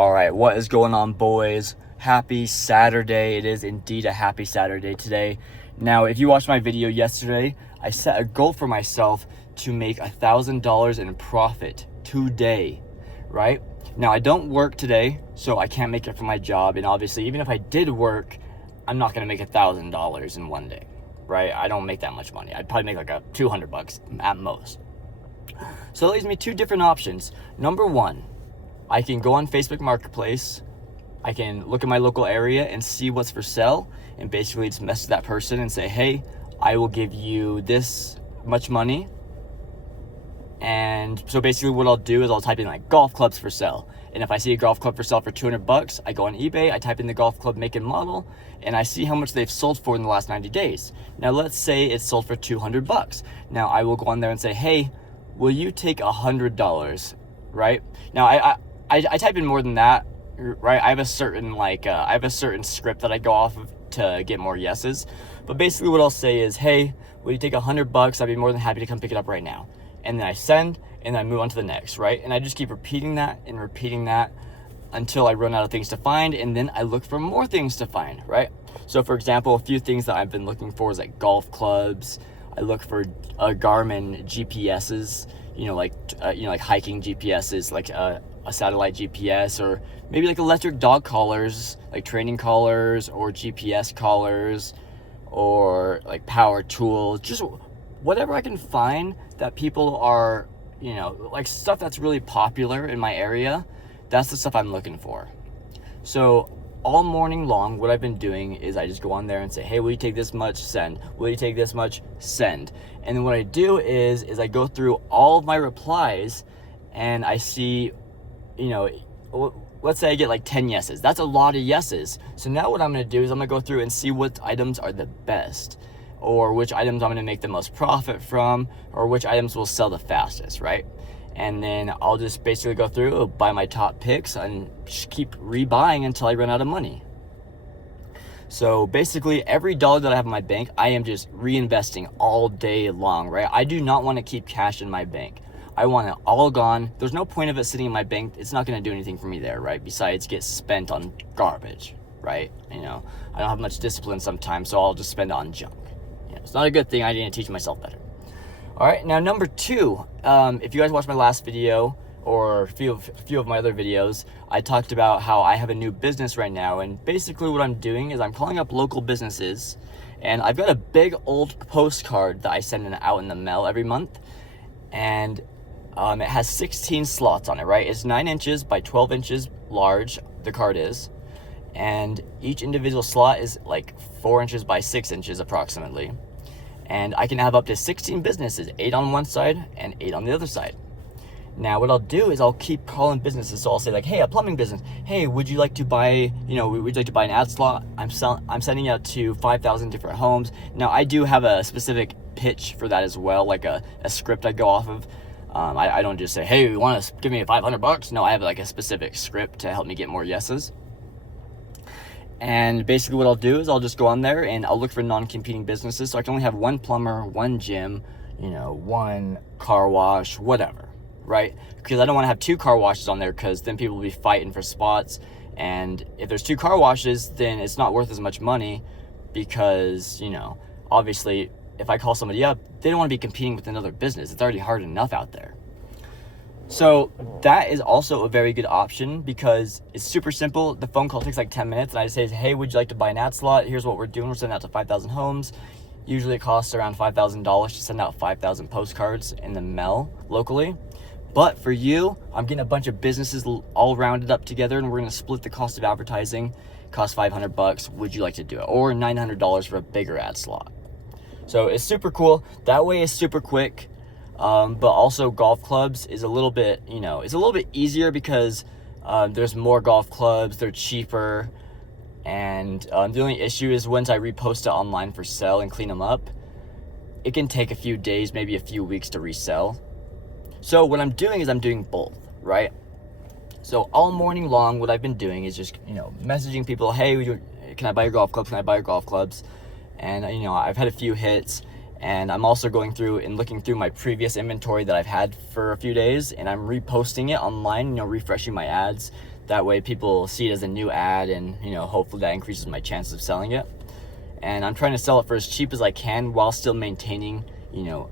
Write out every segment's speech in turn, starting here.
All right, what is going on, boys? Happy Saturday. It is indeed a happy Saturday today. Now, if you watched my video yesterday, I set a goal for myself to make $1,000 in profit today, right? Now, I don't work today, so I can't make it from my job. And obviously, even if I did work, I'm not going to make $1,000 in one day, right? I don't make that much money. I'd probably make like a $200 at most. So that leaves me two different options. Number one, I can go on Facebook Marketplace, I can look at my local area and see what's for sale, and basically just message that person and say, hey, I will give you this much money. And so basically what I'll do is I'll type in like golf clubs for sale. And if I see a golf club for sale for $200, I go on eBay, I type in the golf club make and model, and I see how much they've sold for in the last 90 days. Now let's say it's sold for $200. Now I will go on there and say, hey, will you take $100, right? Now I type in more than that, right? I have a certain script that I go off of to get more yeses. But basically what I'll say is, hey, will you take $100? I'd be more than happy to come pick it up right now. And then I send, and then I move on to the next, right? And I just keep repeating that until I run out of things to find, and then I look for more things to find, right? So for example, a few things that I've been looking for is like golf clubs. I look for Garmin GPSs, like hiking GPSs, like a satellite GPS, or maybe like electric dog collars, like training collars, or GPS collars, or like power tools, just whatever I can find that people are, like stuff that's really popular in my area. That's the stuff I'm looking for. So all morning long, what I've been doing is I just go on there and say, hey, will you take this much? Send. Will you take this much? Send. And then what I do is I go through all of my replies and I see, let's say I get like 10 yeses. That's a lot of yeses. So now what I'm going to do is I'm going to go through and see what items are the best, or which items I'm going to make the most profit from, or which items will sell the fastest, right? And then I'll just basically go through, buy my top picks, and just keep rebuying until I run out of money. So basically every dollar that I have in my bank, I am just reinvesting all day long, right? I do not want to keep cash in my bank. I want it all gone. There's no point of it sitting in my bank. It's not going to do anything for me there, right? Besides get spent on garbage, right? I don't have much discipline sometimes, so I'll just spend it on junk. It's not a good thing. I didn't teach myself better. All right, now number two, if you guys watched my last video or a few of my other videos, I talked about how I have a new business right now, and basically what I'm doing is I'm calling up local businesses, and I've got a big old postcard that I send out in the mail every month, and it has 16 slots on it, right? It's 9 inches by 12 inches large, the card is, and each individual slot is like 4 inches by 6 inches approximately. And I can have up to 16 businesses, 8 on one side and 8 on the other side. Now what I'll do is I'll keep calling businesses. So I'll say like, hey, a plumbing business. Hey, would you like to buy, would you like to buy an ad slot? I'm sending out to 5,000 different homes. Now I do have a specific pitch for that as well, like a script I go off of. I don't just say, hey, you want to give me $500? No, I have like a specific script to help me get more yeses. And basically what I'll do is I'll just go on there and I'll look for non-competing businesses. So I can only have one plumber, one gym, one car wash, whatever, right? Because I don't want to have 2 car washes on there, because then people will be fighting for spots. And if there's 2 car washes, then it's not worth as much money, because, obviously if I call somebody up, they don't want to be competing with another business. It's already hard enough out there. So that is also a very good option, because it's super simple. The phone call takes like 10 minutes, and I just say, hey, would you like to buy an ad slot? Here's what we're doing. We're sending out to 5,000 homes. Usually it costs around $5,000 to send out 5,000 postcards in the mail locally. But for you, I'm getting a bunch of businesses all rounded up together, and we're going to split the cost of advertising. Cost $500. Would you like to do it? Or $900 for a bigger ad slot. So it's super cool. That way it's super quick. But also golf clubs is a little bit, it's a little bit easier, because there's more golf clubs, they're cheaper, and the only issue is once I repost it online for sale and clean them up, it can take a few days, maybe a few weeks to resell. So what I'm doing is I'm doing both, right? So all morning long, what I've been doing is just, messaging people, hey, can I buy your golf clubs? Can I buy your golf clubs? And, I've had a few hits. And I'm also going through and looking through my previous inventory that I've had for a few days, and I'm reposting it online, refreshing my ads. That way people see it as a new ad, and hopefully that increases my chances of selling it. And I'm trying to sell it for as cheap as I can while still maintaining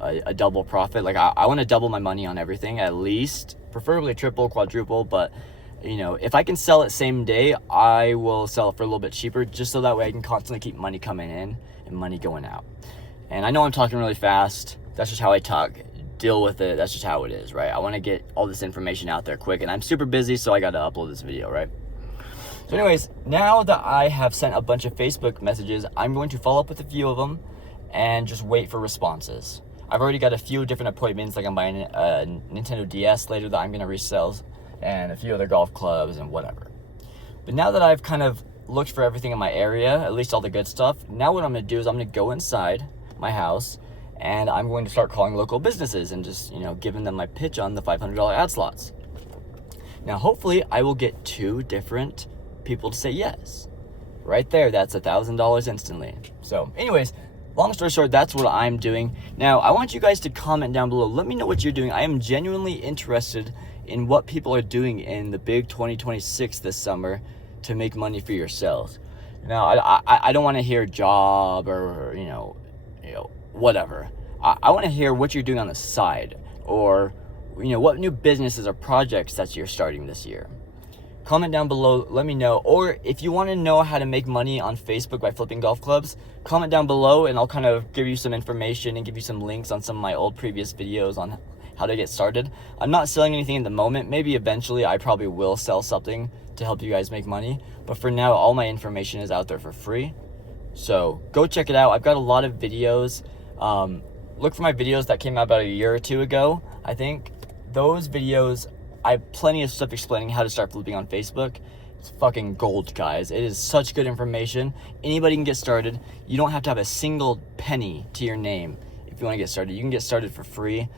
a double profit. Like I want to double my money on everything, at least, preferably triple, quadruple. But if I can sell it same day, I will sell it for a little bit cheaper, just so that way I can constantly keep money coming in and money going out. And I know I'm talking really fast. That's just how I talk. Deal with it. That's just how it is, right? I want to get all this information out there quick, and I'm super busy, so I got to upload this video, right? So anyways, now that I have sent a bunch of Facebook messages, I'm going to follow up with a few of them and just wait for responses. I've already got a few different appointments, like I'm buying a Nintendo DS later that I'm going to resell, and a few other golf clubs and whatever. But now that I've kind of looked for everything in my area, at least all the good stuff, now what I'm going to do is I'm going to go inside my house and I'm going to start calling local businesses and just, giving them my pitch on the $500 ad slots. Now, hopefully I will get 2 different people to say yes. Right there, that's $1,000 instantly. So anyways, long story short, that's what I'm doing. Now, I want you guys to comment down below. Let me know what you're doing. I am genuinely interested in what people are doing in the big 2026 this summer to make money for yourselves. Now, I don't want to hear job or, whatever. I want to hear what you're doing on the side, or, what new businesses or projects that you're starting this year. Comment down below, let me know. Or if you want to know how to make money on Facebook by flipping golf clubs, comment down below and I'll kind of give you some information and give you some links on some of my old previous videos on how to get started. I'm not selling anything at the moment. Maybe eventually I probably will sell something to help you guys make money. But for now, all my information is out there for free. So go check it out. I've got a lot of videos. Look for my videos that came out about a year or 2 ago. I think those videos, I have plenty of stuff explaining how to start flipping on Facebook. It's fucking gold, guys. It is such good information. Anybody can get started. You don't have to have a single penny to your name if you want to get started. You can get started for free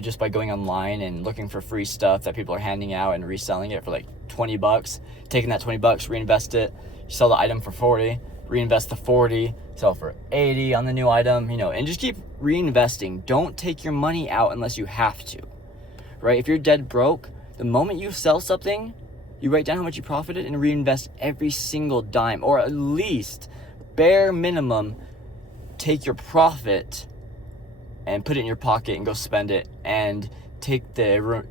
just by going online and looking for free stuff that people are handing out and reselling it for like 20 bucks. Taking that 20 bucks, reinvest it. You sell the item for 40, reinvest the 40, sell for 80 on the new item, and just keep reinvesting. Don't take your money out unless you have to, right? If you're dead broke, the moment you sell something, you write down how much you profited and reinvest every single dime, or at least bare minimum, take your profit and put it in your pocket and go spend it, and take the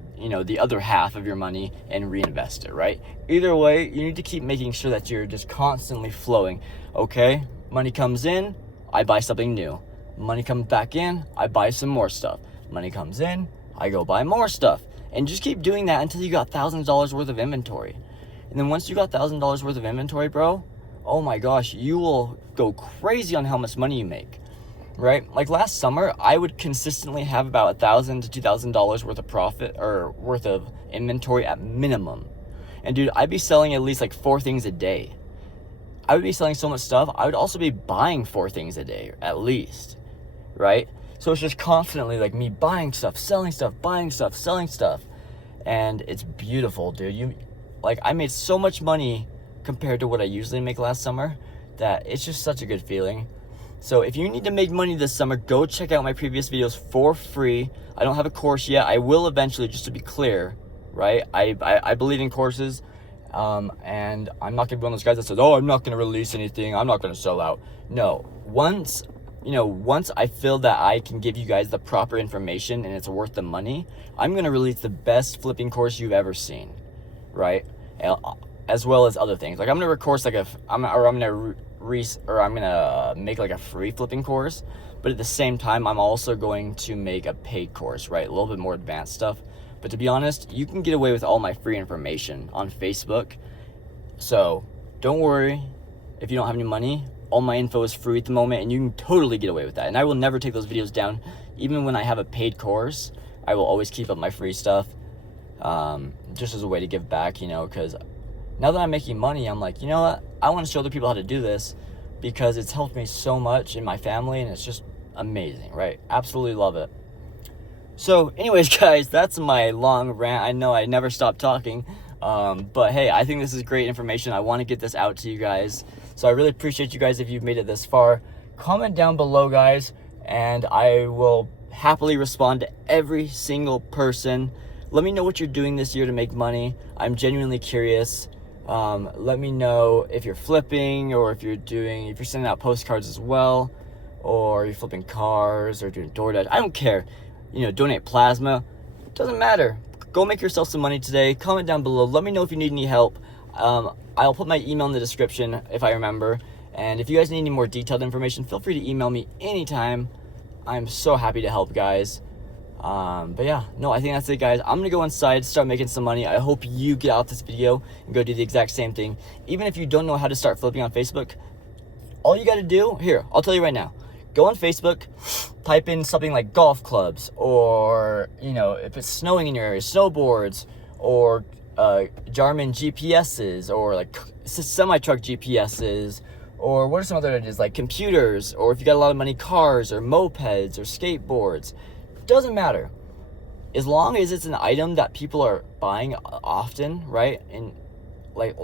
other half of your money and reinvest it, right? Either way, you need to keep making sure that you're just constantly flowing. Okay, money comes in, I buy something new. Money comes back in, I buy some more stuff. Money comes in, I go buy more stuff. And just keep doing that until you got $1,000 worth of inventory. And then once you got $1,000 worth of inventory, bro, oh my gosh, you will go crazy on how much money you make, right? Like last summer, I would consistently have about $1,000 to $2,000 worth of profit, or worth of inventory at minimum. And dude, I'd be selling at least like 4 things a day. I would be selling so much stuff. I would also be buying 4 things a day, at least, right? So it's just constantly like me buying stuff, selling stuff, buying stuff, selling stuff. And it's beautiful, dude. I made so much money compared to what I usually make last summer that it's just such a good feeling. So if you need to make money this summer, go check out my previous videos for free. I don't have a course yet. I will eventually, just to be clear, right? I believe in courses. And I'm not going to be one of those guys that says, oh, I'm not going to release anything. I'm not going to sell out. No, once I feel that I can give you guys the proper information and it's worth the money, I'm going to release the best flipping course you've ever seen, right? As well as other things. Like I'm going to record I'm going to make like a free flipping course, but at the same time, I'm also going to make a paid course, right? A little bit more advanced stuff. But to be honest, you can get away with all my free information on Facebook. So don't worry if you don't have any money. All my info is free at the moment, and you can totally get away with that. And I will never take those videos down. Even when I have a paid course, I will always keep up my free stuff, just as a way to give back, because now that I'm making money, I'm like, you know what? I want to show other people how to do this, because it's helped me so much in my family, and it's just amazing, right? Absolutely love it. So anyways, guys, that's my long rant. I know I never stop talking, but hey, I think this is great information. I want to get this out to you guys. So I really appreciate you guys if you've made it this far. Comment down below, guys, and I will happily respond to every single person. Let me know what you're doing this year to make money. I'm genuinely curious. Let me know if you're flipping, or if you're sending out postcards as well, or you're flipping cars or doing DoorDash. I don't care. Donate plasma. Doesn't matter. Go make yourself some money today. Comment down below. Let me know if you need any help. I'll put my email in the description if I remember. And if you guys need any more detailed information, feel free to email me anytime. I'm so happy to help, guys. But yeah, no, I think that's it, guys. I'm gonna go inside, start making some money. I hope you get out this video and go do the exact same thing. Even if you don't know how to start flipping on Facebook, all you gotta do, here, I'll tell you right now. Go on Facebook, type in something like golf clubs, or, if it's snowing in your area, snowboards, or Garmin GPSs, or like semi-truck GPSs, or what are some other ideas, like computers, or if you got a lot of money, cars, or mopeds, or skateboards. Doesn't matter. As long as it's an item that people are buying often, right? And like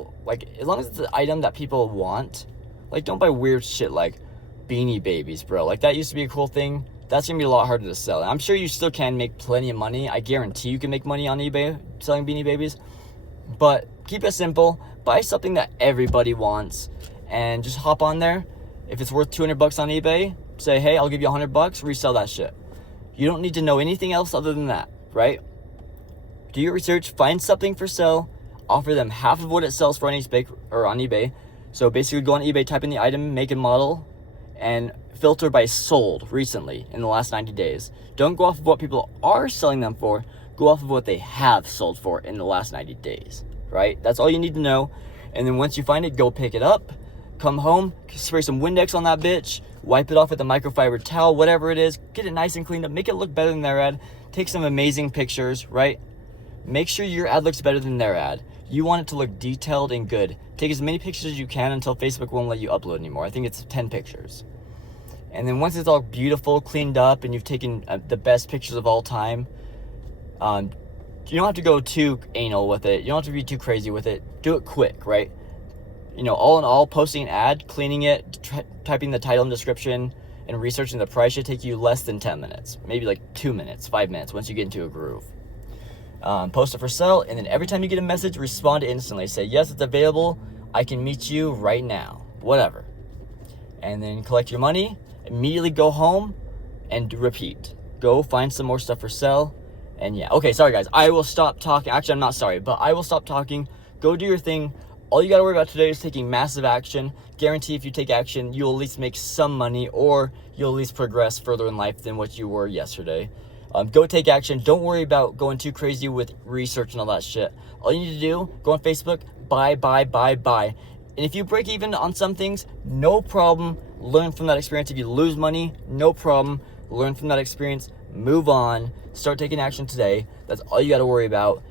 as long as it's an item that people want, like, don't buy weird shit like Beanie Babies, bro. Like, that used to be a cool thing. That's gonna be a lot harder to sell. I'm sure you still can make plenty of money. I guarantee you can make money on eBay selling Beanie Babies. But keep it simple. Buy something that everybody wants, and just hop on there. If it's worth $200 on eBay, say, hey, I'll give you $100. Resell that shit. You don't need to know anything else other than that, right? Do your research. Find something for sale. Offer them half of what it sells for on eBay. So basically, go on eBay, type in the item, make and model, and filter by sold recently in the last 90 days. Don't go off of what people are selling them for. Go off of what they have sold for in the last 90 days, right? That's all you need to know. And then once you find it, go pick it up, come home, spray some Windex on that bitch, wipe it off with a microfiber towel, whatever it is, get it nice and cleaned up, make it look better than their ad, take some amazing pictures, right? Make sure your ad looks better than their ad. You want it to look detailed and good. Take as many pictures as you can until Facebook won't let you upload anymore. I think it's 10 pictures. And then once it's all beautiful, cleaned up, and you've taken the best pictures of all time, you don't have to go too anal with it. You don't have to be too crazy with it. Do it quick, right? All in all, posting an ad, cleaning it, typing the title and description, and researching the price should take you less than 10 minutes. Maybe like 2 minutes, 5 minutes once you get into a groove. Post it for sale, and then every time you get a message, respond instantly. Say, yes, it's available. I can meet you right now. Whatever. And then collect your money. Immediately go home and repeat. Go find some more stuff for sale. And yeah, okay, sorry guys. I will stop talking. Actually, I'm not sorry, but I will stop talking. Go do your thing. All you gotta worry about today is taking massive action. Guarantee if you take action, you'll at least make some money, or you'll at least progress further in life than what you were yesterday. Go take action. Don't worry about going too crazy with research and all that shit. All you need to do, go on Facebook, buy. And if you break even on some things, no problem. Learn from that experience. If you lose money, no problem. Learn from that experience. Move on. Start taking action today. That's all you got to worry about.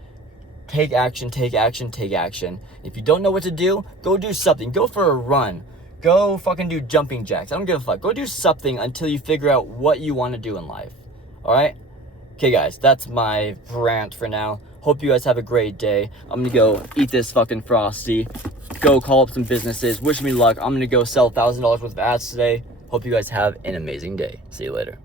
Take action. If you don't know what to do, go do something. Go for a run. Go fucking do jumping jacks. I don't give a fuck. Go do something until you figure out what you want to do in life. All right? Okay, guys, that's my rant for now. Hope you guys have a great day. I'm gonna go eat this fucking Frosty. Go call up some businesses. Wish me luck. I'm gonna go sell $1,000 worth of ads today. Hope you guys have an amazing day. See you later.